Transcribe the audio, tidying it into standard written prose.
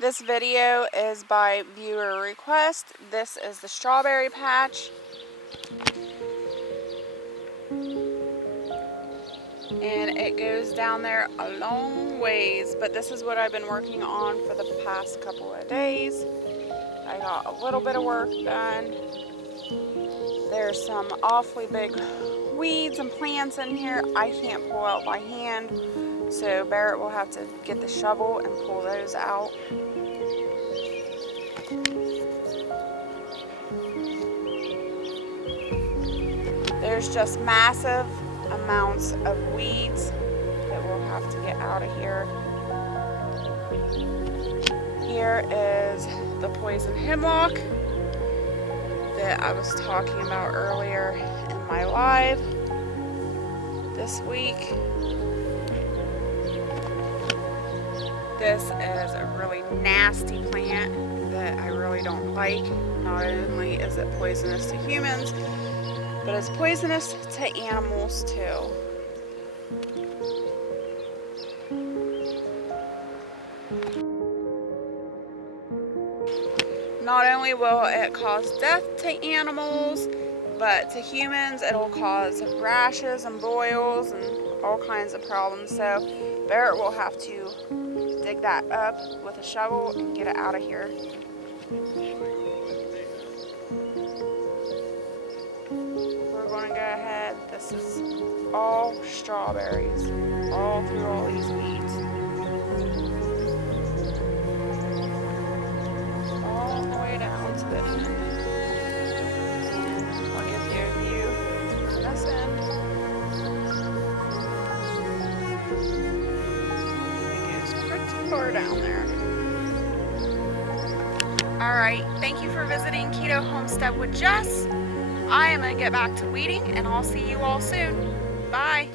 This video is by viewer request. This is the strawberry patch. And it goes down there a long ways, but this is what I've been working on for the past couple of days. I got a little bit of work done. There's some awfully big weeds and plants in here I can't pull out by hand, so Barrett will have to get the shovel and pull those out. There's just massive amounts of weeds that we'll have to get out of here. Here is the poison hemlock that I was talking about earlier in my live this week. This is a really nasty plant that I really don't like. Not only is it poisonous to humans, but it's poisonous to animals too. Not only will it cause death to animals, but to humans it'll cause rashes and boils and all kinds of problems. So Barrett will have to dig that up with a shovel and get it out of here. We're going to go ahead. This is all strawberries, all through all these weeds. All the way down to the end. And I'll give you a view from this end. It goes pretty far down there. Alright, thank you for visiting Keto Homestead with Jess. I am going to get back to weeding, and I'll see you all soon. Bye.